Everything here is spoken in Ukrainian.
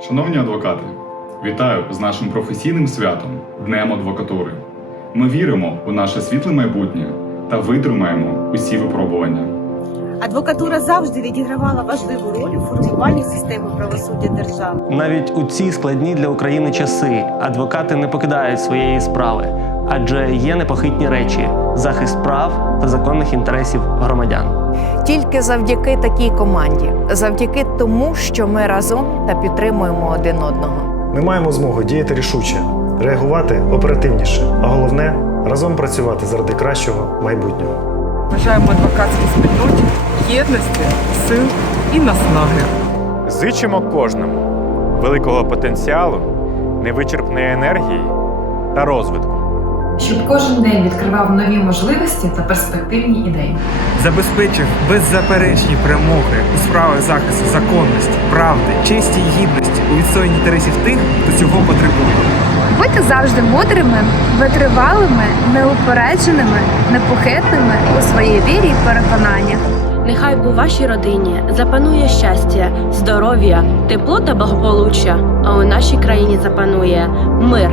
Шановні адвокати, вітаю з нашим професійним святом Днем адвокатури. Ми віримо у наше світле майбутнє та витримаємо усі випробування. Адвокатура завжди відігравала важливу роль у формуванні системи правосуддя держави. Навіть у ці складні для України часи адвокати не покидають своєї справи, адже є непохитні речі захист прав та законних інтересів громадян. Тільки завдяки такій команді, завдяки тому, що ми разом та підтримуємо один одного. Ми маємо змогу діяти рішуче, реагувати оперативніше, а головне разом працювати заради кращого майбутнього. Бажаємо адвокатській спільноті єдності, сил і наснаги. Зичимо кожному великого потенціалу, невичерпної енергії та розвитку. Щоб кожен день відкривав нові можливості та перспективні ідеї. забезпечив беззаперечні перемоги у справах захисту законності, правди, честі і гідності у відстоянні інтересів тих, хто цього потребує. Будьте завжди мудрими, витривалими, неупередженими, непохитними у своїй вірі й переконаннях. Нехай у вашій родині запанує щастя, здоров'я, тепло та благополуччя, а у нашій країні запанує мир,